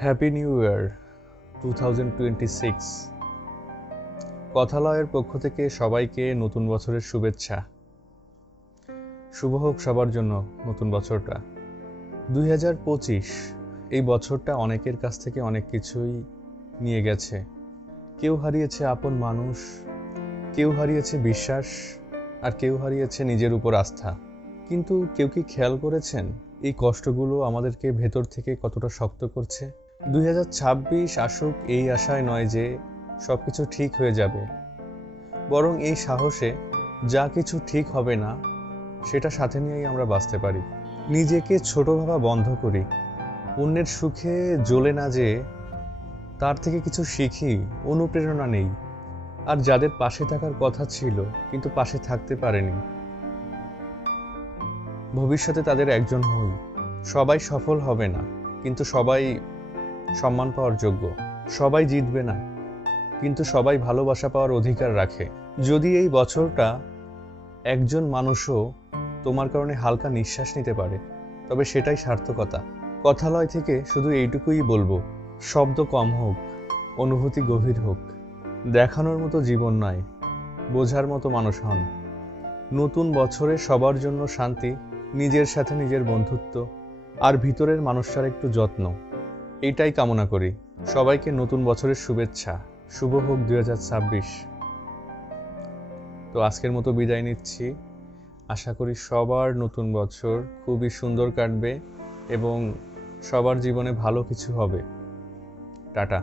Happy new year 2026। কথালয়ের পক্ষ থেকে সবাইকে নতুন বছরের শুভেচ্ছা। শুভ হোক সবার জন্য নতুন বছরটা। 2025 এই বছরটা অনেকের কাছ থেকে অনেক কিছুই নিয়ে গেছে। কেউ হারিয়েছে আপন মানুষ, কেউ হারিয়েছে বিশ্বাস, আর কেউ হারিয়েছে নিজের উপর আস্থা। কিন্তু কেউ কি খেয়াল করেছেন এই কষ্টগুলো আমাদেরকে ভেতর থেকে কতটা শক্ত করছে? 2026 আসুক এই আশায় নয় যে সব কিছু ঠিক হয়ে যাবে, বরং এই সাহসে যা কিছু ঠিক হবে না সেটা সাথে নিয়েই আমরা বাঁচতে পারি। নিজেকে ছোট ভাবা বন্ধ করি, অন্যের সুখে জ্বলে না যে তার থেকে কিছু শিখি, অনুপ্রেরণা নেই। আর যাদের পাশে থাকার কথা ছিল কিন্তু পাশে থাকতে পারেনি, ভবিষ্যতে তাদের একজন হই। সবাই সফল হবে না, কিন্তু সবাই সম্মান পাওয়ার যোগ্য। সবাই জিতবে না, কিন্তু সবাই ভালোবাসা পাওয়ার অধিকার রাখে। যদি এই বছরটা একজন মানুষও তোমার কারণে হালকা নিঃশ্বাস নিতে পারে, তবে সেটাই সার্থকতা। কথালয় থেকে শুধু এইটুকুই বলবো, শব্দ কম হোক, অনুভূতি গভীর হোক। দেখানোর মতো জীবন নয়, বোঝার মতো মানুষ হন। নতুন বছরে সবার জন্য শান্তি, নিজের সাথে নিজের বন্ধুত্ব, আর ভিতরের মানুষটার একটু যত্ন, এইটাই কামনা করি। সবাইকে নতুন বছরের শুভেচ্ছা। শুভ হোক 2026। তো আজকের মতো বিদায় নিচ্ছি। আশা করি সবার নতুন বছর খুবই সুন্দর কাটবে এবং সবার জীবনে ভালো কিছু হবে। টাটা।